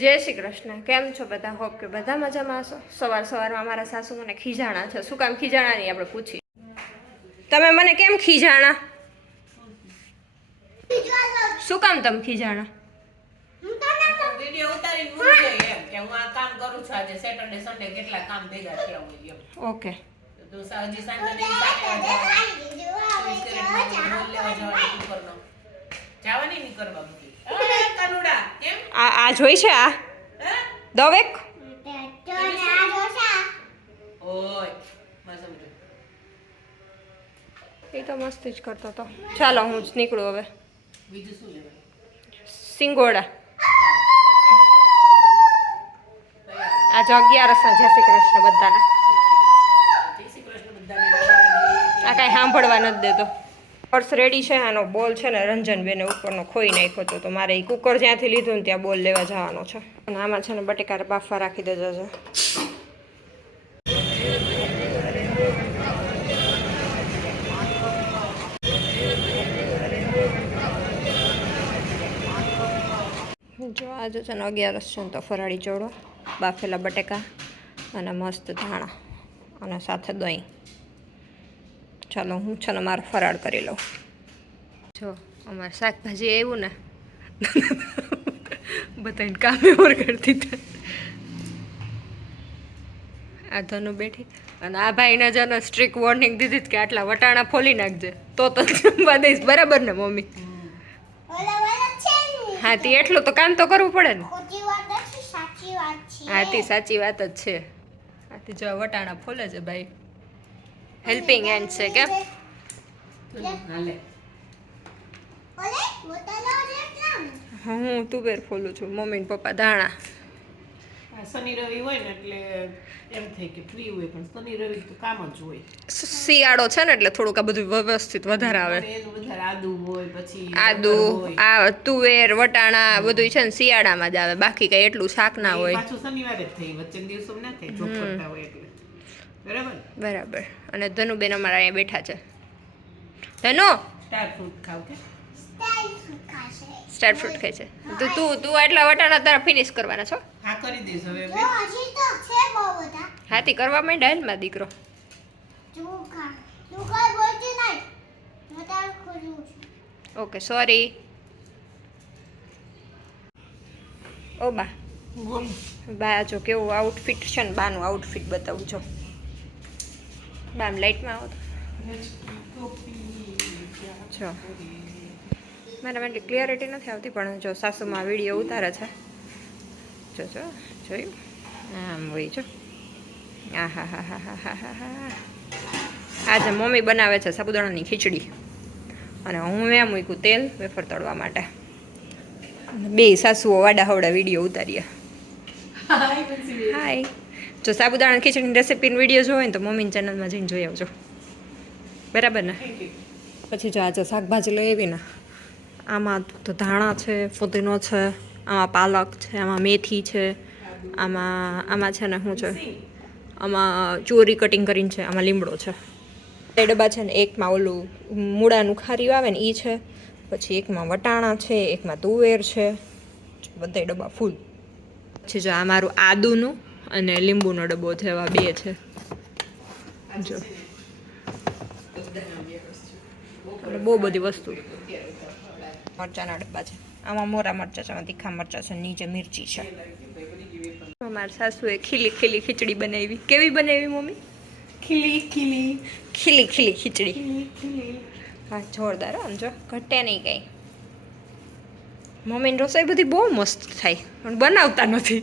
જય શ્રી કૃષ્ણ. કેમ છો બધા? હોપ કે બધા મજામાં હશો. સવારમાં અમારા સાસુ મને ખીજાણા છે. શું કામ ખીજાણા નહીં આપણે પૂછી. તમે મને કેમ ખીજાણા? શું કામ તમે ખીજાણા? વિડિયો ઉતારીને મૂકજો એમ કે હું આ કામ કરું છું. આજે સેટરડે સન્ડે કેટલા કામ ભેગા થયા હોય એમ. ઓકે. તો સાજી સાંજે નહીં જવાની નહીં કરવા મૂકી. કનુડા કેમ? આ જોઈ છે આ દવેક ઓય મસ્ત સમજો. એ તો મસ્તી જ કરતો હતો. ચાલો હું જ નીકળું હવે. બીજું શું લેવાનું? સિંગોડા. આજે 11 જય શ્રી કૃષ્ણ બધાને. જય શ્રી કૃષ્ણ બધાને. આ કાંઈ સાંભળવા નથી દેતો. પર્સ રેડી છે. આનો બોલ છે ને રંજનબેને ઉપરનો ખોઈ નાખ્યો હતો, તો મારે એ કુકર જ્યાંથી લીધું ને ત્યાં બોલ લેવા જવાનો છે. અને આમાં છે ને બટેકા બાફવા રાખી દેજો છે. જો આજે છે ને 11 છે ને તો ફરાળી ચોળો, બાફેલા બટેકા અને મસ્ત ધાણા અને સાથે દહીં. ચાલો હું છે ને મારો ફરાળ કરી લઉં. જો અમારે શાકભાજી આવ્યું ને બધાને કામે કરતી હતા. આ ધનુ બેઠી અને આ ભાઈને છે ને સ્ટ્રિક વોર્નિંગ દીધી કે આટલા વટાણા ફોલી નાખજે તો જમવા દઈશ. બરાબર ને મમ્મી? હા તી એટલું તો કામ તો કરવું પડે ને. હા તી સાચી વાત જ છે. આથી જો વટાણા ફોલે છે ભાઈ. હેલ્પિંગ હેન્ડ છે કેમ? હું તુવેર ફોલું છું, મમ્મી ને પપ્પા ધાણા. શનિ રવિ હોય ને એટલે એમ થાય કે ફ્રી હોય, પણ શનિ રવિ તો કામ જ હોય. શિયાળો છે ને એટલે થોડુંક આ બધું વ્યવસ્થિત વધારે આવે. વધારે આદુ હોય, પછી આદુ, આ તુવેર વટાણા બધું છે ને શિયાળામાં જ આવે. બાકી કઈ એટલું શાક ના હોય. પાછું શનિવારે જ થઈ, વચ્ચે દિવસો ના થાય જોબ કરતા હોય એટલે. બરાબર. અને ધનુબેન અમારા અહીંયા બેઠા છે. ધનુ સ્ટાર ફ્રૂટ ખાવ કે? સ્ટાર ફ્રૂટ ખાય છે. તો તું આટલા વટાણા તારા ફિનિશ કરવાના છો? હા કરી દઈશ હવે. હાથી કરવા માંડ હાલમાં દીકરો. Okay sorry. ઓ બા બા જો કેવું આઉટફિટ છે ને, બાનું આઉટફિટ બતાવું છો. બામ લાઈટમાં આવો જો. મારા માટે ક્લિયરિટી નથી આવતી, પણ જો સાસુમાં વિડીયો ઉતારે છે. જો જોયું આમ હોય જો. આ હા હા હા હા હા હા હા. આજે મમ્મી બનાવે છે સાબુદાણાની ખીચડી અને હું મેં મૂક્યું તેલ વેફર તળવા માટે. બે સાસુઓ વાડા વિડીયો ઉતાર્યા. હાય. જો સાબુદાણા ખીચડીની રેસીપીની વિડીયો જોવો ને તો મમ્મીની ચેનલમાં જઈને જોઈ આવજો. બરાબર ને? પછી જો આજે શાકભાજી લઈ આવી ને, આમાં તો ધાણા છે, ફુદીનો છે, આમાં પાલક છે, આમાં મેથી છે, આમાં છે ને શું છે, આમાં ચોરી કટિંગ કરીને છે, આમાં લીમડો છે. એ ડબ્બા છે ને એકમાં ઓલું મૂળાનું ખારી આવે ને એ છે, પછી એકમાં વટાણા છે, એકમાં તુવેર છે, બધા ડબ્બા ફૂલ. પછી જો આ મારું આદુનું અને લીંબુનો ડબ્બો છે, એવા બે છે. જો બહુ બધી વસ્તુ. મરચાના ડબ્બા છે, આમાં મોરા મરચા છે, આમાં તીખા મરચા છે, નીચે મિર્ચી છે. મારા સાસુએ ખીલી ખીચડી બનાવી. કેવી બનાવી મમ્મી? ખીલી ખીચડી. હા જોરદાર. આમ જો ઘટે નહીં કંઈ. મમ્મીની રસોઈ બધી બહુ મસ્ત થાય પણ બનાવતા નથી.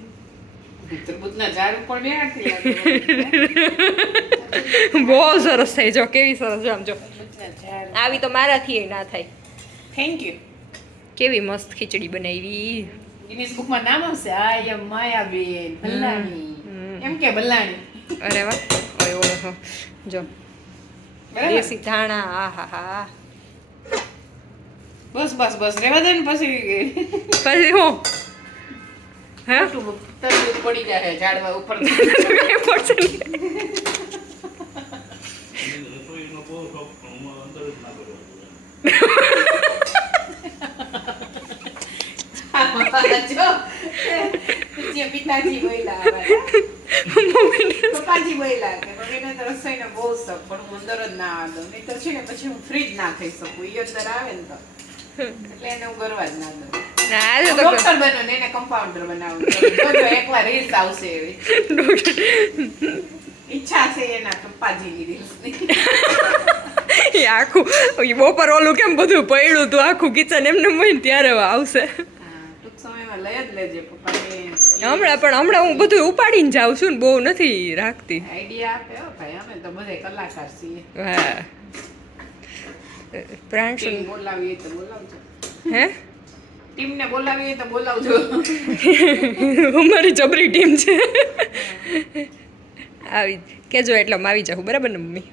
બહુ સરસ થાય. જો કેવી સરસ. જો આમ જો આવી તો મારાથી ના થાય. Thank you. કેવી મસ્ત ખીચડી બનાવી. ગિનિસ બુકમાં નામ આવશે. આઈ એમ માયાબેન ભલ્લાણી. એમ કે ભલ્લાણી. અરે વાહ. ઓહો જો દેશી ધાણા. આ હા હા. બસ રેવા દે ને પછી હું હે તરબૂચ પડી જાય ઝાડવા ઉપર. કઈ પડશે નહીં. પિતાજી બોલ્યા પપ્પાજી બોલ્યા કે મમ્મીને તો રસોઈનો બહુ શોખ પણ હું અંદર જ ના આવવા દઉં નહીં તો છે ને પછી હું ફ્રી જ ના થઈ શકું ઈ અંદર આવે ને તો એટલે એને હું કરવા જ ના દઉં ના આજે તો ડોક્ટર બનો ને એને કમ્પાઉન્ડર બનાવું જોજો એકવાર રીલ્સ આવશે એવી ઈચ્છા છે એના પપ્પાજીની રીલ્સની એ આખું ઈ બપોર ઓલું કેમ બધું પડ્યું તું આખું કિચન એમને હોય ને ત્યારે આવશે ટૂંક સમયમાં લઈ જ લેજે પપ્પાને હમણાં હું બધું ઉપાડીને જાઉં છું ને બહુ નથી રાખતી આઈડિયા આપે હો ભાઈ અમે તો બધે કલાકાર છીએ હા પ્રાંશુ ટીમ બોલાવીએ તો બોલાવજો હે ટીમને બોલાવીએ તો બોલાવજો અમારી જબરી ટીમ છે આવી કેજો એટલે અમે આવી જાઉં બરાબર ને મમ્મી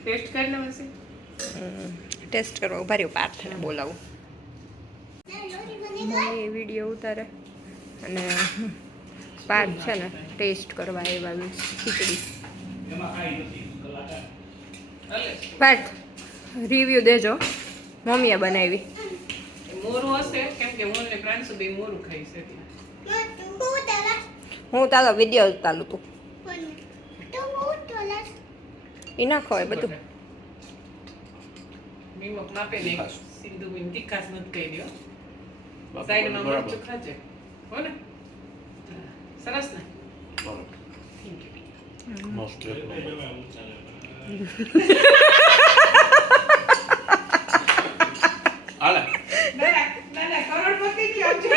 ટેસ્ટ કરીને પછી ટેસ્ટ કરવા ઉભા રહ્યો પાર્થને બોલાવું મમ્મી વિડીયો ઉતારે અને પાર્થ છે ને ટેસ્ટ કરવા આવ્યા ખીચડી પાર્થ રિવ્યુ દેજો મમ્મીએ બનાવી મોરું હશે કેમ કે હું ને પ્રાંશુ બે મોરું ખાઈશ એટલે હું તારો વિડીયો ઉતારું તું એ ના ખવાય બધું નિમક માપે ને સિંધુ બિન તીખાસ નથી કહી દો સાઈડમાં મરચું ખાજે હો ને સરસ ને દાદા કરોડપતિ થયો છે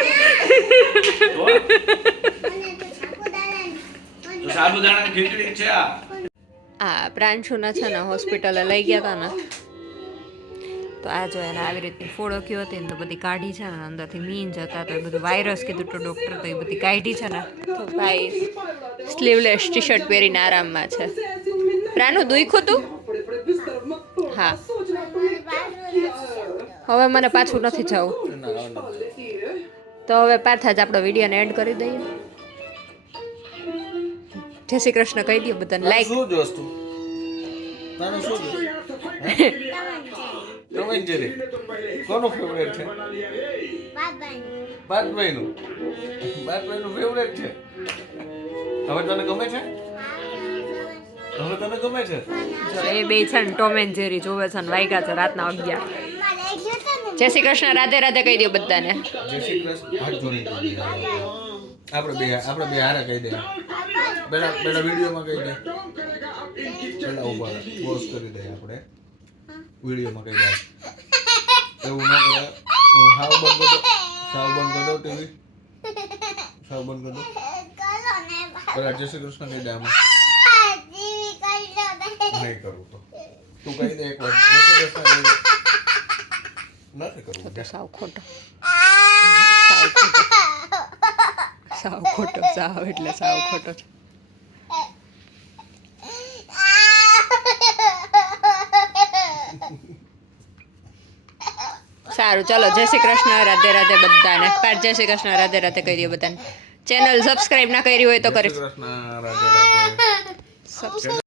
સાબુદાણા ખીચડી છે આ પ્રાંશુના છે ને હોસ્પિટલે લઈ ગયા હતા ને તો આ જો એને આવી રીતની ફોડોકી હતી ને તો બધી કાઢી છે ને અંદરથી મીન જતા તો એ બધું વાયરસ કીધું તો ડૉક્ટર તો એ બધી કાઢી છે ને તો ભાઈ સ્લીવલેસ ટી શર્ટ પહેરીને આરામમાં છે પ્રાનું દુખ્યું તું હા હવે મને પાછું નથી જવું તો હવે પાછા જ આપણો વિડીયોને એન્ડ કરી દઈએ જય શ્રી કૃષ્ણ કહી દઈએ બધાને લાઈક શું દોસ્ત તારું શું ટોમ એન્ડ જેરી કોનો ફેવરેટ છે બાદભાઈનું ફેવરેટ છે હવે તને ગમે છે જો એ બે છે ને ટોમ એન્ડ જેરી જોવે છે ને વાગ્યા છે રાતના 11 જય શ્રી કૃષ્ણ રાધે રાધે કહી દો બધાને જય શ્રી કૃષ્ણ હાથ જોડી આપણે બે હારા કહી દે પેલા વિડીયોમાં કહી દે પેલા ઉપર પોઝ કરી દે આપણે વિડીયોમાં કહી દે એવું ન કરે હું સાવ બંધ કરી દો ટીવી સાવ બંધ કરી દો પેલા જય શ્રી કૃષ્ણ કહી દે આમાં નહીં કરું તો તું કહી દે એકવાર જય શ્રી કૃષ્ણ કહી દે નથી કરવું તો સાવ ખોટો સાવ એટલે સાવ ખોટો છે સારું ચલો જય શ્રી કૃષ્ણ રાધે રાધે બધાને પાર જય શ્રી કૃષ્ણ રાધે રાધે કહી દો બધાને ચેનલ સબસ્ક્રાઇબ ના કરી હોય તો કરી કૃષ્ણ રાધે રાધે